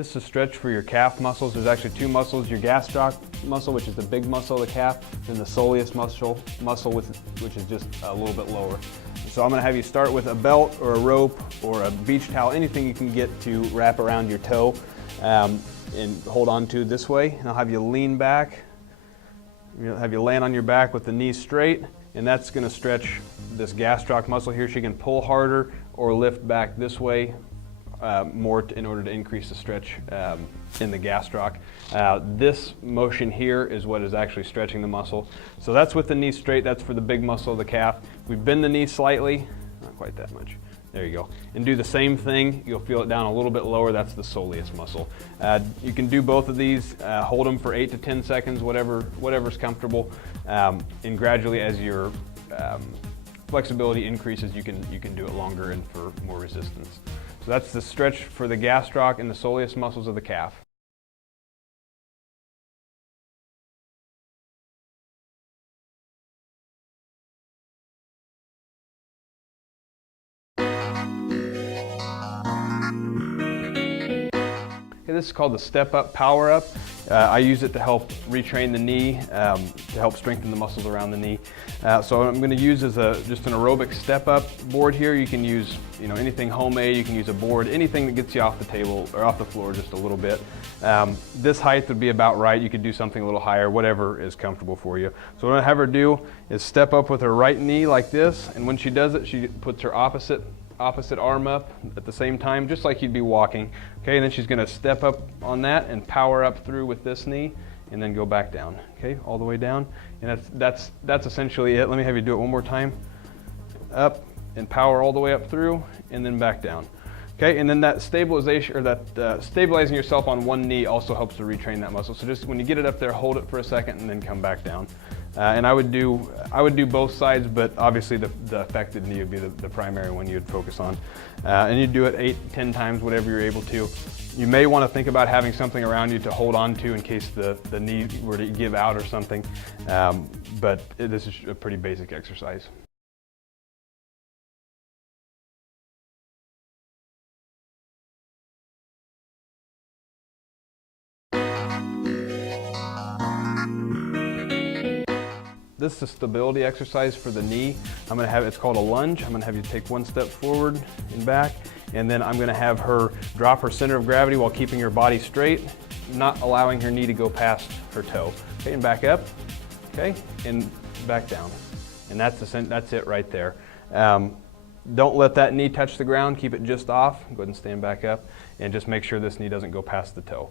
This is a stretch for your calf muscles. There's actually two muscles, your gastroc muscle, which is the big muscle of the calf, and the soleus muscle which is just a little bit lower. So I'm going to have you start with a belt or a rope or a beach towel, anything you can get to wrap around your toe and hold on to this way. And I'll have you lean back, have you land on your back with the knees straight, and that's going to stretch this gastroc muscle here. She can pull harder or lift back this way more in order to increase the stretch in the gastroc. This motion here is what is actually stretching the muscle. So that's with the knee straight, that's for the big muscle of the calf. We bend the knee slightly, not quite that much. There you go. And do the same thing. You'll feel it down a little bit lower. That's the soleus muscle. You can do both of these. Hold them for 8 to 10 seconds, whatever's comfortable. And gradually, as your flexibility increases, you can do it longer and for more resistance. So that's the stretch for the gastroc and the soleus muscles of the calf. This is called the Step Up Power Up. I use it to help retrain the knee, to help strengthen the muscles around the knee. So I'm going to use as just an aerobic step up board here. You can use anything homemade. You can use a board, anything that gets you off the table or off the floor just a little bit. This height would be about right. You could do something a little higher, whatever is comfortable for you. So what I have her do is step up with her right knee like this, and when she does it, she puts her opposite arm up at the same time, just like you'd be walking. Okay, and then she's going to step up on that and power up through with this knee, and then go back down. Okay, all the way down, and that's essentially it. Let me have you do it one more time. Up and power all the way up through, and then back down. Okay, and then that stabilization, or that stabilizing yourself on one knee also helps to retrain that muscle. So just when you get it up there, hold it for a second, and then come back down. And I would do both sides, but obviously the affected knee would be the primary one you'd focus on. And you do it 8, 10 times, whatever you're able to. You may want to think about having something around you to hold on to in case the knee were to give out or something. But this is a pretty basic exercise. This is a stability exercise for the knee. I'm going to have, it's called a lunge. I'm going to have you take one step forward and back, and then I'm going to have her drop her center of gravity while keeping her body straight, not allowing her knee to go past her toe. Okay, and back up, okay, and back down. And that's it right there. Don't let that knee touch the ground, keep it just off. Go ahead and stand back up, and just make sure this knee doesn't go past the toe.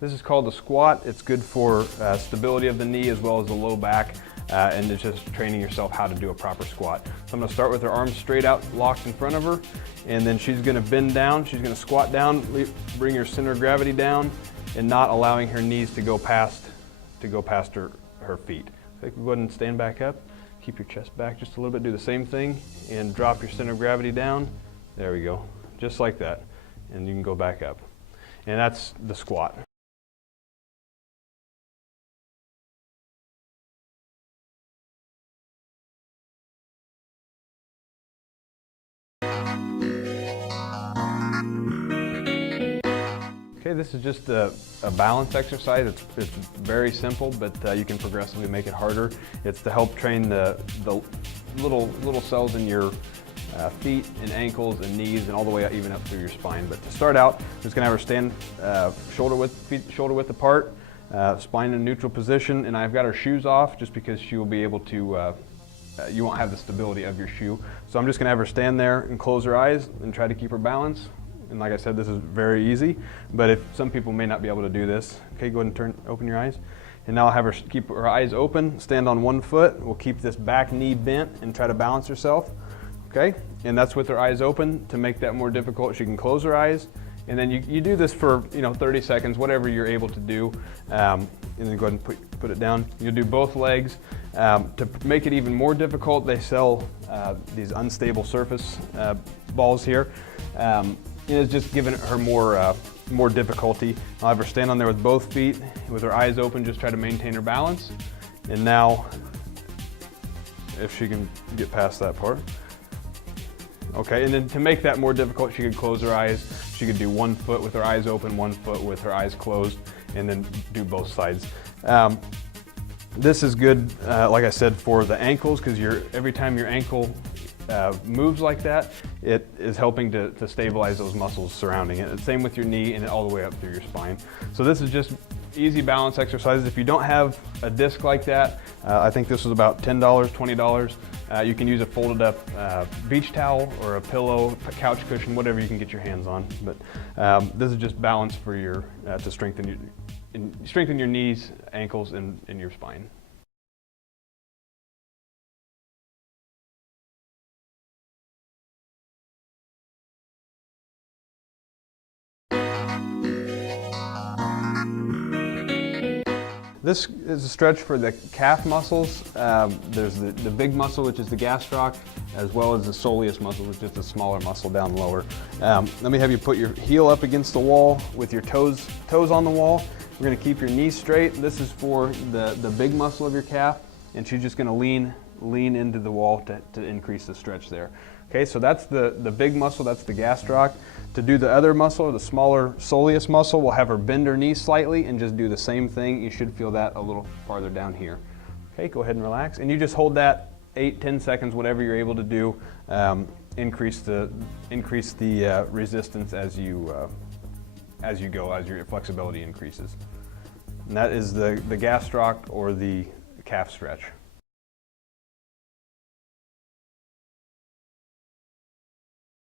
This is called the squat. It's good for stability of the knee as well as the low back, and it's just training yourself how to do a proper squat. So I'm going to start with her arms straight out, locked in front of her, and then she's going to bend down. She's going to squat down, bring her center of gravity down, and not allowing her knees to go past her feet. So go ahead and stand back up. Keep your chest back just a little bit. Do the same thing, and drop your center of gravity down. There we go, just like that, and you can go back up. And that's the squat. Okay, this is just a balance exercise. It's very simple, but you can progressively make it harder. It's to help train the little cells in your feet and ankles and knees and all the way up, even up through your spine. But to start out, I'm just going to have her stand feet shoulder width apart, spine in a neutral position, and I've got her shoes off just because she will be able to, you won't have the stability of your shoe. So I'm just going to have her stand there and close her eyes and try to keep her balance. And like I said, this is very easy, but if some people may not be able to do this, okay, go ahead and open your eyes. And now I'll have her keep her eyes open, stand on one foot. We'll keep this back knee bent and try to balance herself, okay? And that's with her eyes open. To make that more difficult, she can close her eyes. And then you do this for 30 seconds, whatever you're able to do. And then go ahead and put it down. You'll do both legs. To make it even more difficult, they sell these unstable surface balls here. And it's just giving her more difficulty. I'll have her stand on there with both feet, with her eyes open, just try to maintain her balance. And now, if she can get past that part. Okay, and then to make that more difficult, she could close her eyes. She could do 1 foot with her eyes open, 1 foot with her eyes closed, and then do both sides. This is good, like I said, for the ankles, because every time your ankle moves like that, it is helping to stabilize those muscles surrounding it. Same with your knee and all the way up through your spine. So this is just easy balance exercises. If you don't have a disc like that, I think this was about $10, $20. You can use a folded up beach towel or a pillow, a couch cushion, whatever you can get your hands on. But this is just balance for to strengthen your knees, ankles, and your spine. This is a stretch for the calf muscles. There's the big muscle, which is the gastroc, as well as the soleus muscle, which is the smaller muscle down lower. Let me have you put your heel up against the wall with your toes on the wall. We're going to keep your knees straight. This is for the big muscle of your calf, and she's just going to lean into the wall to increase the stretch there. Okay, so that's the big muscle, that's the gastroc. To do the other muscle, the smaller soleus muscle, we'll have her bend her knees slightly and just do the same thing. You should feel that a little farther down here. Okay, go ahead and relax. And you just hold that 8-10 seconds, whatever you're able to do. Increase the resistance as you go, as your flexibility increases. And that is the gastroc or the calf stretch.